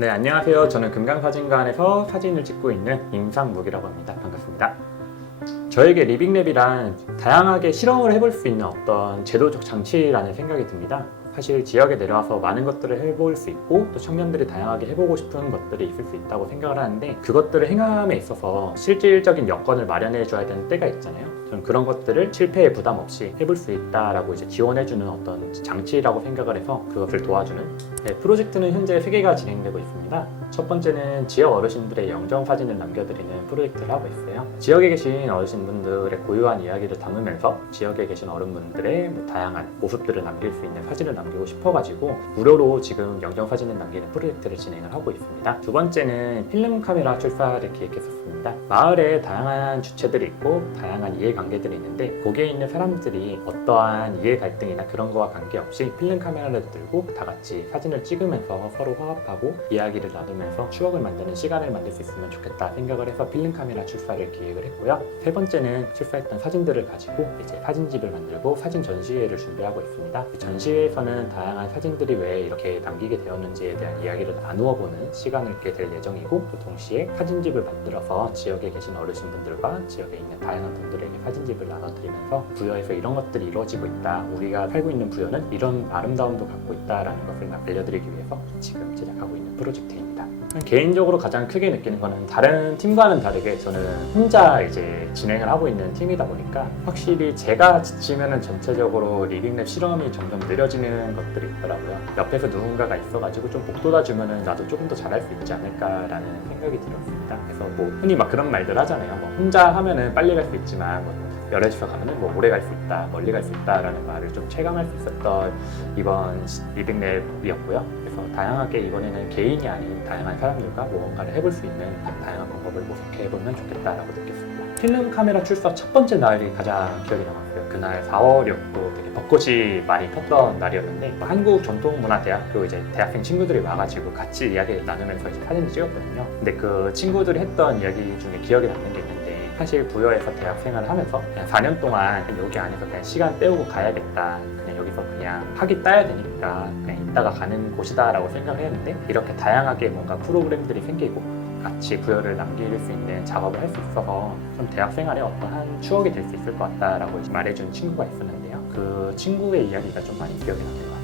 네, 안녕하세요. 저는 금강사진관에서 사진을 찍고 있는 임상묵이라고 합니다. 반갑습니다. 저에게 리빙랩이란 다양하게 실험을 해볼 수 있는 어떤 제도적 장치라는 생각이 듭니다. 사실 지역에 내려와서 많은 것들을 해볼 수 있고 또 청년들이 다양하게 해보고 싶은 것들이 있을 수 있다고 생각을 하는데 그것들을 행함에 있어서 실질적인 여건을 마련해 줘야 되는 때가 있잖아요. 저는 그런 것들을 실패에 부담 없이 해볼 수 있다라고 이제 지원해주는 어떤 장치라고 생각을 해서 그것을 도와주는 네, 프로젝트는 현재 3개가 진행되고 있습니다. 첫 번째는 지역 어르신들의 영정 사진을 남겨드리는 프로젝트를 하고 있어요. 지역에 계신 어르신분들의 고유한 이야기를 담으면서 지역에 계신 어른분들의 뭐 다양한 모습들을 남길 수 있는 사진을 남기고 싶어가지고 무료로 지금 영정 사진을 남기는 프로젝트를 진행을 하고 있습니다. 두 번째는 필름 카메라 출사를 기획했었습니다. 마을에 다양한 주체들이 있고 다양한 이해 관계들이 있는데 거기에 있는 사람들이 어떠한 이해 갈등이나 그런 거와 관계없이 필름 카메라를 들고 다 같이 사진을 찍으면서 서로 화합하고 이야기를 나누면서 추억을 만드는 시간을 만들 수 있으면 좋겠다 생각을 해서 필름 카메라 출사를 기획을 했고요. 세 번째는 출사했던 사진들을 가지고 이제 사진집을 만들고 사진 전시회를 준비하고 있습니다. 이 전시회에서는 다양한 사진들이 왜 이렇게 남기게 되었는지에 대한 이야기를 나누어 보는 시간을 갖게 될 예정이고 또 동시에 사진집을 만들어서 지역에 계신 어르신분들과 지역에 있는 다양한 분들에게 사진집을 나눠드리면서 부여에서 이런 것들이 이루어지고 있다. 우리가 살고 있는 부여는 이런 아름다움도 갖고 있다라는 것을 알려드리기 위해서 지금 제작하고 있는 프로젝트입니다. 개인적으로 가장 크게 느끼는 거는 다른 팀과는 다르게 저는 혼자 이제 진행을 하고 있는 팀이다 보니까 확실히 제가 지치면은 전체적으로 리빙랩 실험이 점점 느려지는 것들이 있더라고요. 옆에서 누군가가 있어가지고 좀 복돋아 주면은 나도 조금 더 잘할 수 있지 않을까라는 생각이 들었습니다. 그래서 뭐 흔히 막 그런 말들 하잖아요. 뭐 혼자 하면은 빨리 갈 수 있지만 뭐 여럿이서 가면은 뭐 오래 갈 수 있다, 멀리 갈 수 있다라는 말을 좀 체감할 수 있었던 이번 리빙랩이었고요. 그래서 다양하게 이번에는 개인이 아닌 다양한 사람들과 무언가를 해볼 수 있는 다양한 방법을 모색해 보면 좋겠다라고 느꼈습니다. 필름 카메라 출사 첫 번째 날이 가장 기억에 남았어요. 그날 4월이었고 되게 벚꽃이 많이 폈던 날이었는데 한국 전통문화대학교 이제 대학생 친구들이 와가지고 같이 이야기를 나누면서 이제 사진을 찍었거든요. 근데 그 친구들이 했던 이야기 중에 기억에 남는 게 있는데 사실 부여에서 대학 생활을 하면서 그냥 4년 동안 여기 안에서 그냥 시간 때우고 가야겠다. 그냥 여기서 그냥 학위 따야 되니까 그냥 이따가 가는 곳이다라고 생각을 했는데 이렇게 다양하게 뭔가 프로그램들이 생기고 같이 부여를 남길 수 있는 작업을 할 수 있어서 좀 대학 생활에 어떠한 추억이 될 수 있을 것 같다라고 말해준 친구가 있었는데요. 그 친구의 이야기가 좀 많이 기억에 남는 것 같아요.